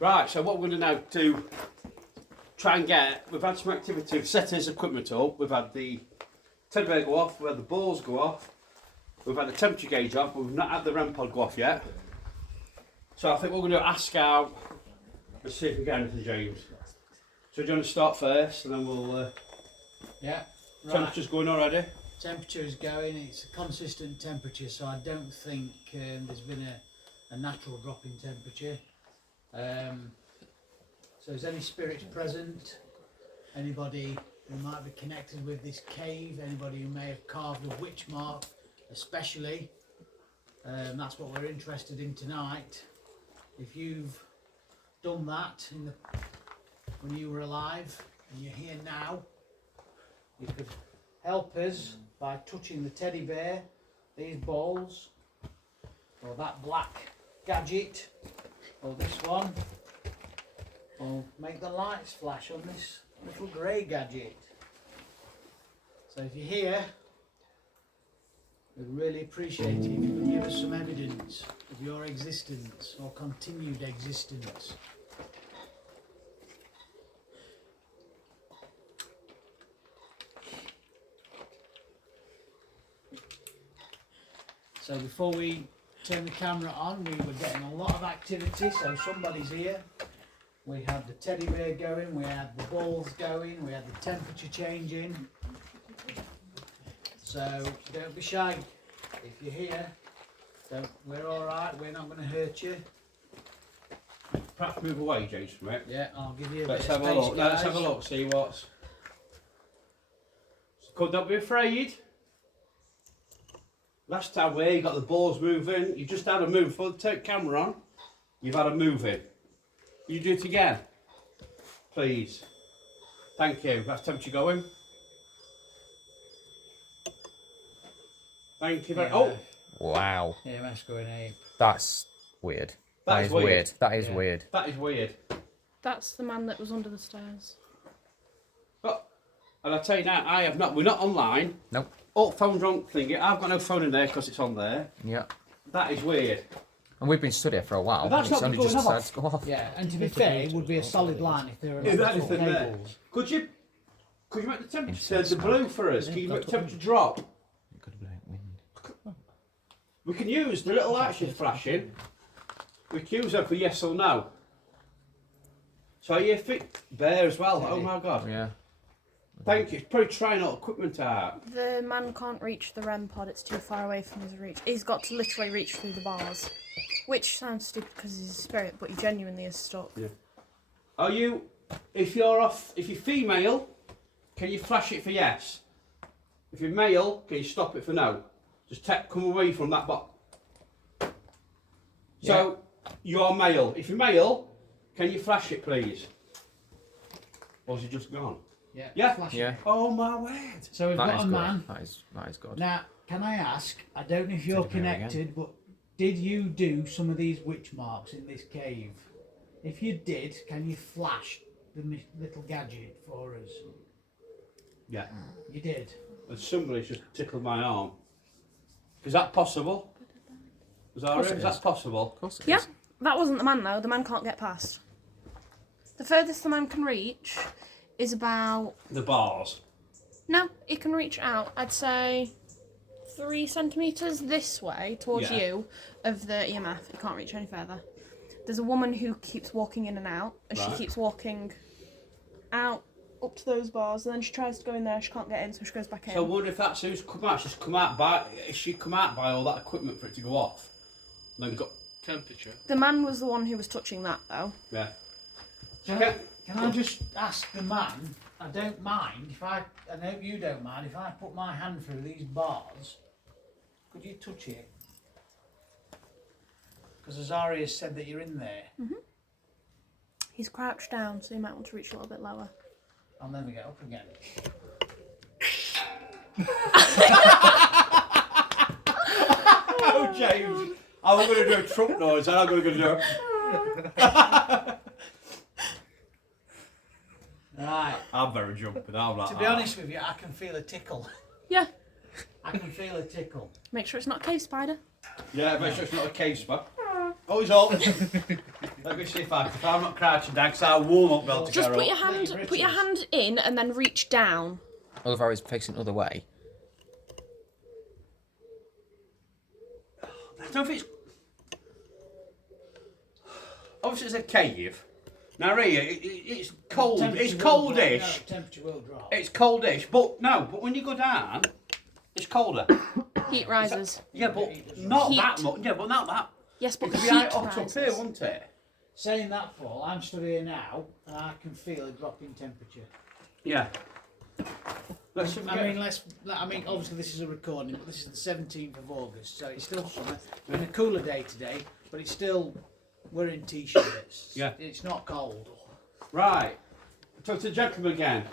Right, so what we're going to now do, try and get, we've had some activity, we've set his equipment up, we've had the teddy bear go off, we've had the balls go off, we've had the temperature gauge off, but we've not had the REM pod go off yet. So I think what we're going to ask out and see if we get anything, James. So do you want to start first and then we'll... Yeah. Right. Temperature's going already? Temperature is going, it's a consistent temperature, so I don't think there's been a natural drop in temperature. So is any spirits present? Anybody who might be connected with this cave? Anybody who may have carved a witch mark especially? That's what we're interested in tonight. If you've done that when you were alive and you're here now, you could help us by touching the teddy bear, these balls, or that black gadget, or this one, or make the lights flash on this little grey gadget. So if you're here, we'd really appreciate it if you could give us some evidence of your existence or continued existence. So before we turn the camera on, we were getting a lot of activity, so somebody's here. We had the teddy bear going, we had the balls going, we had the temperature changing. So don't be shy. If you're here, we're alright, we're not going to hurt you. Perhaps move away, James, from it. Yeah, I'll give you a Let's bit have of a space, look. guys. Let's have a look, see what's... So don't be afraid. Last time you got the balls moving, you just had a move. Before you take camera on, you've had a moving. You do it again, please. Thank you. That's temperature going. Thank you very much. Oh! Wow. Yeah, that's going ape. That's weird. That is weird. That is Yeah. weird. That is weird. That's the man that was under the stairs. But, and I tell you now, we're not online. Nope. Oh, phone's on thingy. I've got no phone in there because it's on there. Yeah. That is weird. And we've been stood here for a while. And that's and it's not only going just decided off. to go off. Yeah, and to be fair, it would be a solid line if there were Is no that anything there? cables. Could you make the temperature, Incense the blue smoke. for us? Can you make the temperature drop? It could be like wind. We can use the little lights you're flashing. We can use them for yes or no. So you fit bear as well. Oh my god. Yeah. Thank you. It's probably trying all equipment out. The man can't reach the REM pod, it's too far away from his reach. He's got to literally reach through the bars. Which sounds stupid because he's a spirit, but he genuinely is stuck. Yeah. Are you, if you're female, can you flash it for yes? If you're male, can you stop it for no? Just come away from that box. So, you're male. If you're male, can you flash it please? Or is it just gone? Yeah. Yeah. Flash it. Yeah. Oh my word. So we've That got is a good. man. That is good. Now, can I ask, I don't know if you're Teddy bear again. connected, but did you do some of these witch marks in this cave? If you did, can you flash the little gadget for us? Yeah. You did? And somebody's just tickled my arm. Is that possible? Zara, course it is that is. possible? Of course it Yeah, is. that wasn't the man though, the man can't get past. The furthest the man can reach is about... The bars. No, he can reach out, I'd say 3 centimetres this way towards Yeah. you of the EMF. He can't reach any further. There's a woman who keeps walking in and out, and Right. she keeps walking out up to those bars, and then she tries to go in there, she can't get in, so she goes back in. So I wonder if that's who's come out. She's come out by. She come out by all that equipment for it to go off. And then got temperature. The man was the one who was touching that though. Yeah. Can I just ask the man, I don't mind, if I hope you don't mind, if I put my hand through these bars, could you touch it? Because Azari has said that you're in there. He's crouched down, so you might want to reach a little bit lower. I'll never get up again. Oh, James. I'm going to do a Trump noise and I'm going to do Right. I'm very jumping. I'm like To be honest with you, I can feel a tickle. Yeah, I can feel a tickle. make sure it's not a cave spider. Yeah, make sure it's not a cave spot. Oh, he's up. Let me see if I'm not crouching down, because I won't be able to Just get put up. your hand in and then reach down. Oliver is facing the other way. I don't know if it's... Obviously it's a cave. Now here, it's cold. It's coldish. Temperature will drop. It's coldish, but when you go down, it's colder. Heat rises. Yeah, but not Heat. that much. Yeah, but not that. Yes, but It the could be heat hot up rises. here, wouldn't it? Saying that, Paul, I'm stood here now and I can feel a drop in temperature. Yeah. I mean, obviously this is a recording, but this is the 17th of August, so it's still summer. It's been a cooler day today, but it's still, we're in t-shirts. Yeah. It's not cold. Right. Talk to the gentleman again.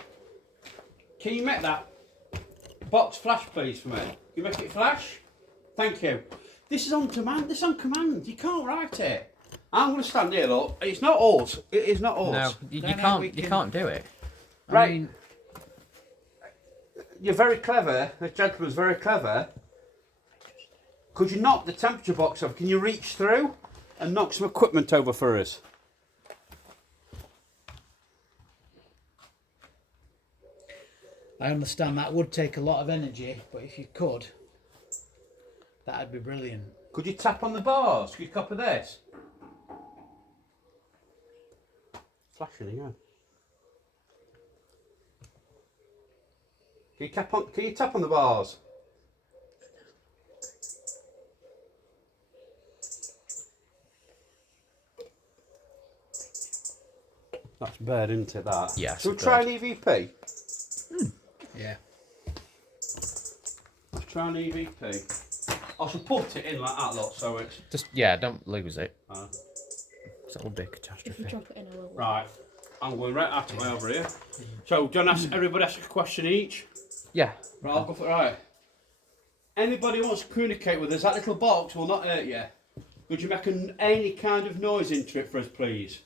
Can you make that box flash, please, for me? Can you make it flash? Thank you. This is on command. This is on command. You can't write it. I'm going to stand here, look. It's not us. It is not us. No, you No, can't. we You can- can't do it. Right. I mean, You're very clever. The gentleman's very clever. Could you knock the temperature box off? Can you reach through and knock some equipment over for us? I understand that would take a lot of energy, but if you could, that'd be brilliant. Could you tap on the bars? Could you copy this? Flashing again. Can you tap on the bars? That's bad, isn't it, that? Yes, Shall we it's try bad. an EVP? Yeah. Let's try an EVP. I should put it in like that, look, so it's... Just don't lose it. So it will be a If you catastrophe. drop it in, I will. Right, I'm going right out of my over here. So, do you want to ask everybody ask a question each? Yeah. Right, I'll go for it. Right. Anybody who wants to communicate with us, that little box will not hurt you. Could you make any kind of noise into it for us, please?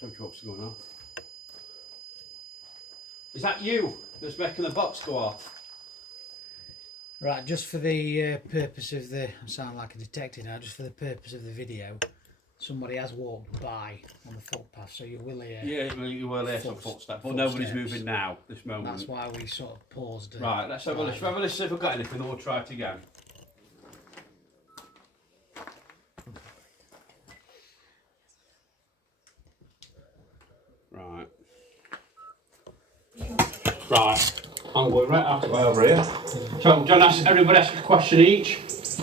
Don't you what's going off? Is that you that's making the box go off? Right, just for the purpose of the, I sound like a detective now, just for the purpose of the video, somebody has walked by on the footpath, so you will hear. Yeah, you will hear some footsteps, but footsteps. nobody's moving now, this moment. That's why we sort of paused. Right, let's have a listen. Have a listen if we've got anything, then we'll try it again. Right. Right. I'm going right out of way over here. So, John, everybody ask a question each.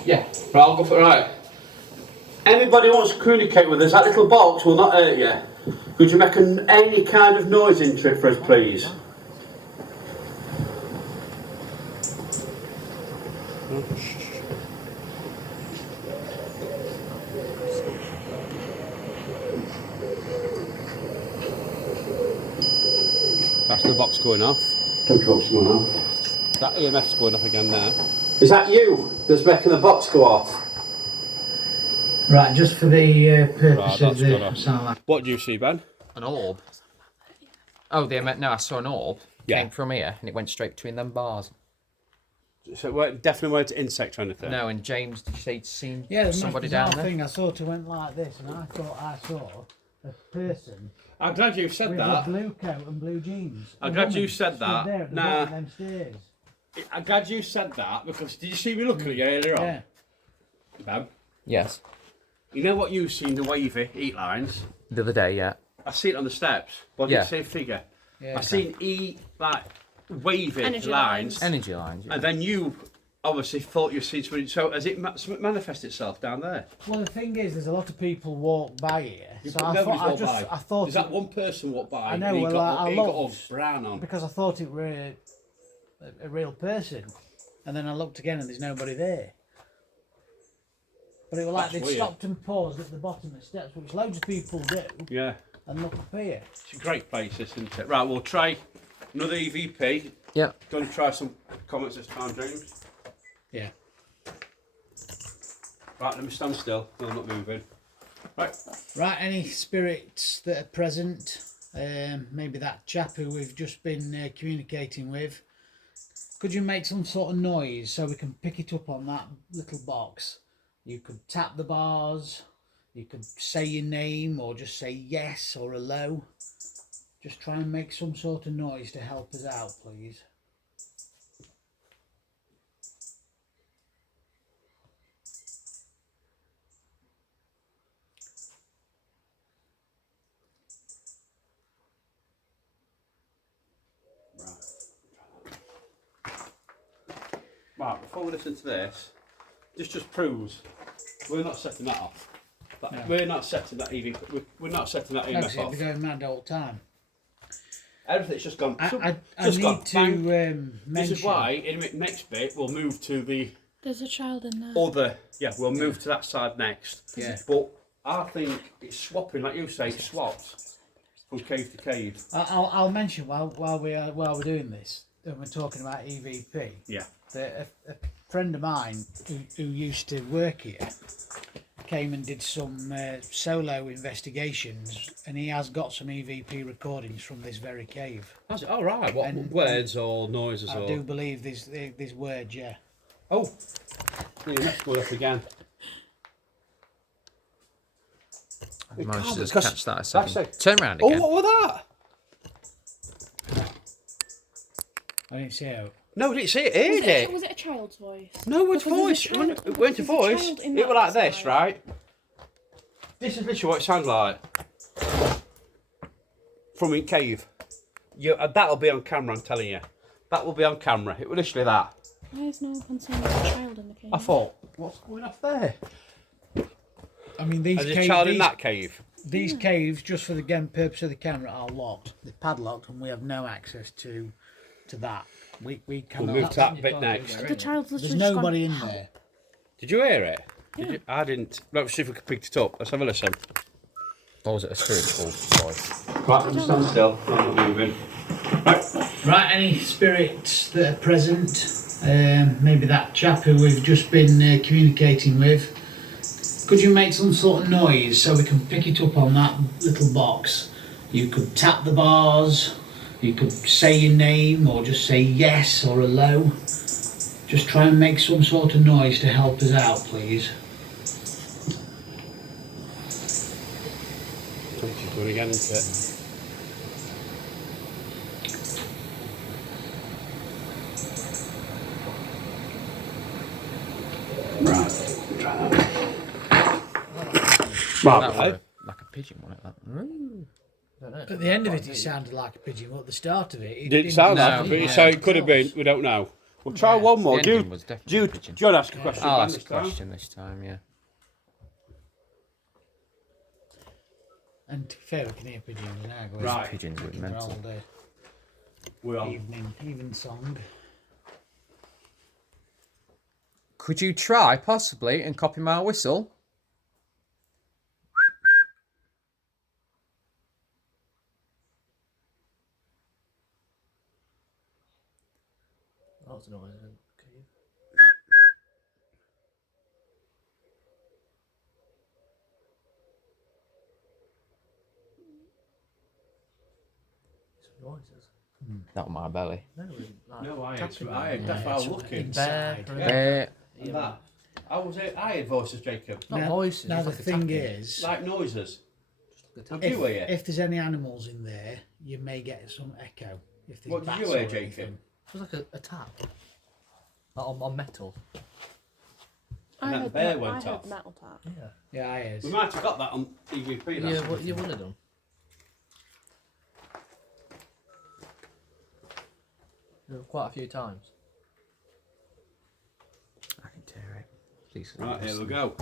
Yeah. Right, I'll go for it. Right. Anybody who wants to communicate with us, that little box will not hurt you. Could you make any kind of noise into it for us, please? That's the box going off. Don't box going off. That EMF's going off again there. Is that you that's making the box go off? Right, just for the purpose Right, of that's good, the, huh? sound like. What do you see, Ben? An orb. Oh, no, I saw an orb. Yeah. Came from here and it went straight between them bars. So it definitely weren't insect or anything? No, and James, did you say he'd seen Yeah, the somebody most down bizarre there? thing, I sort of went like this, and I thought I saw a person I'm glad you said with that. a blue coat and blue jeans. I'm A glad you woman said stood that. There at the Nah. bottom of them stairs. I'm glad you said that because did you see me looking at you earlier on? Yeah. Ben? Yes. You know what you've seen, the wavy heat lines? The other day, yeah. I see it on the steps, but I Yeah. didn't see a figure. Yeah. I seen like wavy Energy lines, lines. Energy lines. Yeah. and then you obviously thought you'd seen something. So has it manifest itself down there? Well, the thing is, there's a lot of people walk by here, so But I nobody's thought, walked by. I thought There's that one person walked by. I know, and he well, got, I he got looked. all brown on. because I thought it were a real person, and then I looked again and there's nobody there. But it was like That's they'd weird. stopped and paused at the bottom of the steps, which loads of people do, Yeah, and look up here. it's a great place, this, isn't it? Right, we'll try another EVP. Yeah. Going to try some comments this time, James. Yeah. Right, let me stand still. No, I'm not moving. Right. Right, any spirits that are present, maybe that chap who we've just been communicating with, could you make some sort of noise so we can pick it up on that little box? You could tap the bars, you could say your name or just say yes or hello. Just try and make some sort of noise to help us out, please. Right, before we listen to this, this just proves we're not setting that off. No. We're not setting that we're not setting that No, EMF 'cause it'll off. be going mad all the time. Everything's just gone. I just need gone. to Bang. mention. This is why in the next bit we'll move to the There's a child in there. other. Yeah, we'll move to that side next. Yeah. But I think it's swapping, like you say, it's swapped from cave to cave. I'll mention while we're doing this, and we're talking about EVP. Yeah. That a friend of mine who used to work here came and did some solo investigations, and he has got some EVP recordings from this very cave. That's it. Oh, right. What And- words or noises I or? do believe there's words, yeah. Oh, the EMF's going up again. I managed to just because- catch that a like I second. say- Turn around Oh, again. what was that? I didn't see how. No, I didn't see it. Heard it. Was it a child's voice? No, it's Because there's a voice. child- It went to there's a voice. child in It was that like this, side. right? This is literally what it sounds like. From a cave. That'll be on camera, I'm telling you. That will be on camera. It was literally that. Why is no one concerned with a child in the cave? I thought, what's going off there? I mean, these There's a child in these, that cave. these caves, just for the again purpose of the camera, are locked. They're padlocked, and we have no access to that. We We'll cannot. move to that bit next. The child's There's literally just nobody in gone, there. Did you hear it? Yeah. Did you? I didn't. Let's see if we can pick it up. Let's have a listen. Or was it a spiritual voice? Right, I'm stand still. I'm not moving. Right, any spirits that are present, maybe that chap who we've just been communicating with, could you make some sort of noise so we can pick it up on that little box? You could tap the bars, you could say your name or just say yes or hello. Just try and make some sort of noise to help us out, please. She's going again, isn't it? Right. Try that. That Right. was like a pigeon, wasn't it? That. Ooh. At the end of it, it sounded like a pigeon, but at the start of it, it Didn't sound No, like it, yeah. so it could have been. We don't know. We'll try one more. The Do ending was definitely a you pigeon. want to ask a question? I'll again ask a this time? question this time, yeah. And to be fair, we can hear pigeons now. Going Right. Pigeons were for all mental. day. We're on. Even song. Could you try, possibly, and copy my whistle? That's annoying. Okay. Some noises. Not my belly. No, like No, I tapping had on definitely looking. bear. Inside. Bear. And that. I was it. I had voices, Jacob. Not Now- voices. Now it's the like a thing tapping. is, Like noises. Just like a Did tapping. you hear? if there's any animals in there, you may get some echo. If there's What did bats you or hear, Jacob? anything. It was like a tap. Like on metal. And that bear went I heard off. metal tap. Yeah. Yeah, I is. We might have got that on EVP. Yeah, that's what you would have done. Quite a few times. I can tear it. Please. Right, here we go.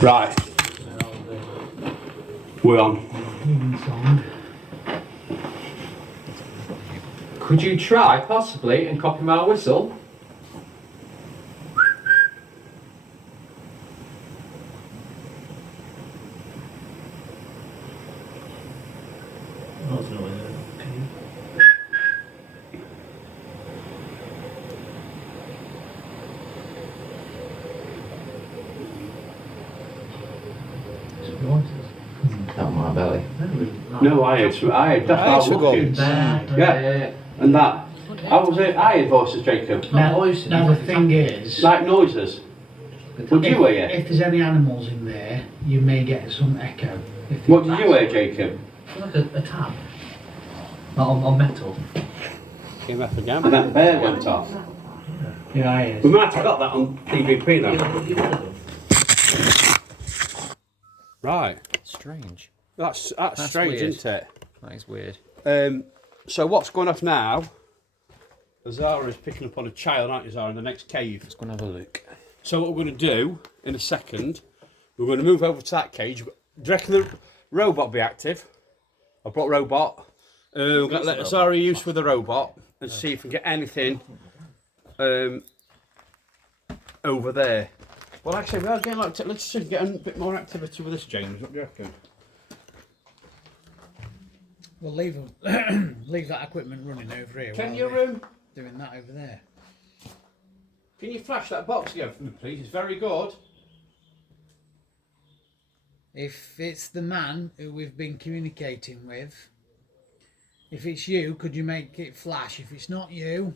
Right. We're on. Even song. Could you try, possibly, and copy my whistle? That's annoying. Down my belly. No, I had. That's what I was looking. Yeah. And that. How was it? I had voices, Jacob. Now the thing is, Like noises. Would you hear? if there's any animals in there, you may get some echo. What did you hear, Jacob? Like a tab. On metal. Came up again. And that bear went off. Yeah, We might have got that on DVP though. Right. Strange. That's strange, weird. isn't it? That is weird. So what's going off now? Zara is picking up on a child, aren't you, Zara, in the next cave. Let's go and have a look. So what we're going to do in a second, we're going to move over to that cage. Do you reckon the robot will be active? I brought robot. We're going to let Zara use with the robot and see if we can get anything over there. Well, actually, we are getting like let's see if we get a bit more activity with this, James. What do you reckon? We'll leave leave that equipment running over here. Can while you we're doing that over there? Can you flash that box again for me, please? It's very good. If it's the man who we've been communicating with, if it's you, could you make it flash? If it's not you,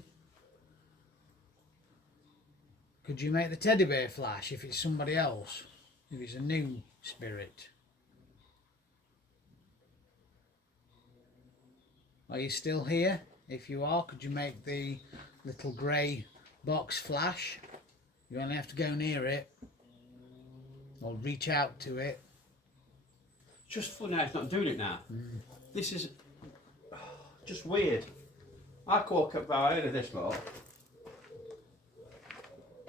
could you make the teddy bear flash? If it's somebody else, if it's a new spirit. Are you still here? If you are, could you make the little grey box flash? You only have to go near it or reach out to it. Just funny how it's not doing it now. This is just weird. I could walk up by end of this lot.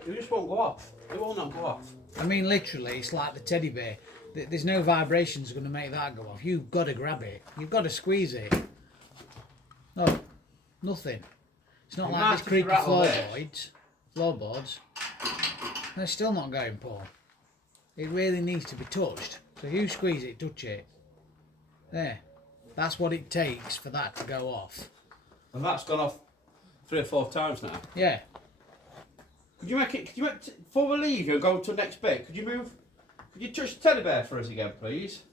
It just won't go off. It will not go off. I mean, literally, it's like the teddy bear. There's no vibrations going to make that go off. You've got to grab it. You've got to squeeze it. No, nothing. It's not You like might this have to creaky rattle this. floorboards. They're still not going, Paul. It really needs to be touched. So if you squeeze it, touch it. There. That's what it takes for that to go off. And that's gone off 3 or 4 times now. Yeah. Could you make it, before we leave you and go to the next bit, could you touch the teddy bear for us again, please?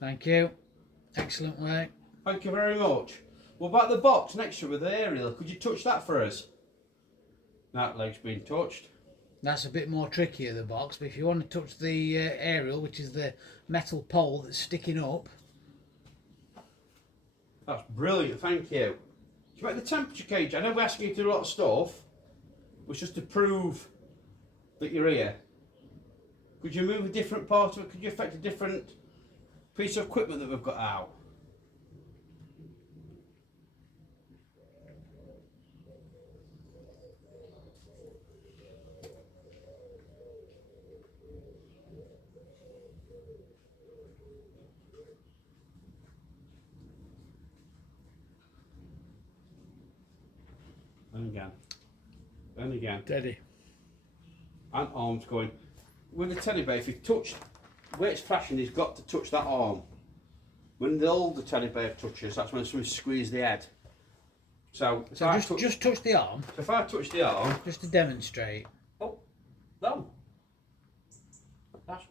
Thank you. Excellent work. Thank you very much. What about the box next to it with the aerial? Could you touch that for us? That leg's been touched. That's a bit more trickier, the box, but if you want to touch the aerial, which is the metal pole that's sticking up. That's brilliant, thank you. Do you make the temperature gauge? I know we're asking you to do a lot of stuff. It was just to prove that you're here. Could you move a different part of it? Could you affect a different piece of equipment that we've got out? And again. And again. Teddy. And arms going. With the teddy bear, if you touch where it's flashing, he's got to touch that arm. When the older teddy bear touches, that's when somebody squeeze the head. So Just touch the arm, so if I touch the arm, just to demonstrate. oh, no. That's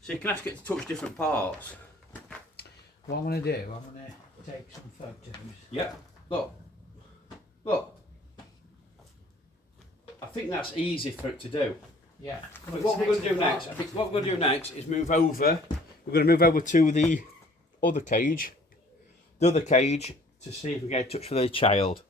so you can ask it to touch different parts. What I'm going to do, I'm going to take some photos. Yeah. Look. Look. I think that's easy for it to do. Yeah. But what we're going to do next, I think what we're going to do next is move over. We're going to move over to the other cage to see if we get in touch with the child.